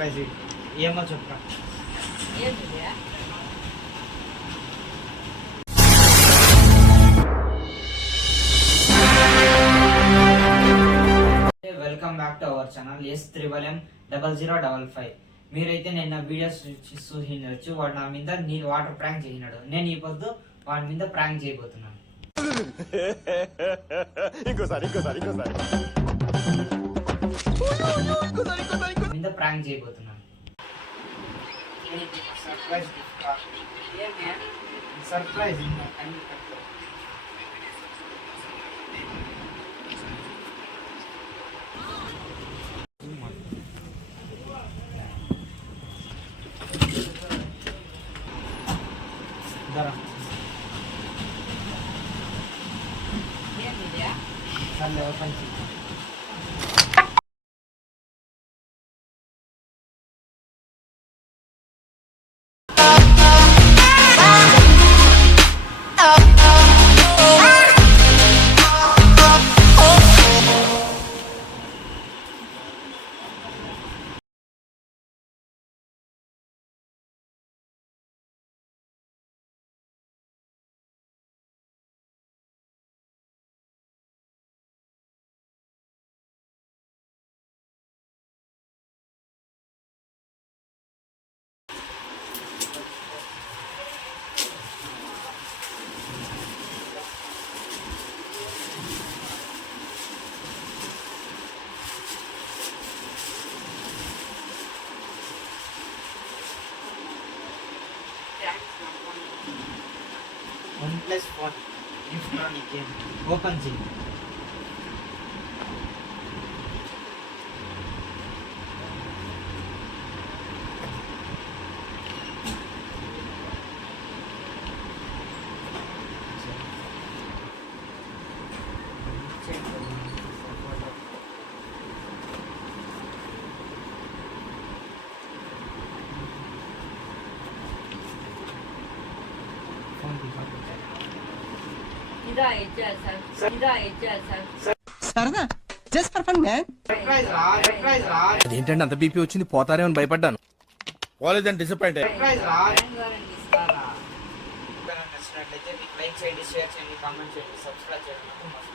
సర్ప్రైజ్ ఏమో చెప్పరా. Welcome back to our channel S3M0055. మీరైతే నేను నా వీడియోస్ చూసినచ్చు. వాడు నా మీద నీళ్ళు వాటర్ ప్రాంక్ చేసినాడు. నేను ఈ పొద్దు వాడి మీద ప్రాంక్ చేయబోతున్నాను. మీద ప్రాంక్ చేయబోతున్నాను. సర్ప్రైజ్ సర్ప్రైజ్ సర్లే ఓపెన్ చేయి. OnePlus 4 గిఫ్ట్ నీకే. ఓపెన్ చేయి. సరదా జస్ట్ ఫర్ ఫన్ మ్యాన్. అదేంటంటే అంత బీపీ వచ్చింది పోతారేమని భయపడ్డాను. పోలేదని డిసప్పాయింట్. నచ్చినట్లయితే లైక్ చేయండి, షేర్ చేయండి, కామెంట్ చేయండి, సబ్స్క్రైబ్ చేయండి.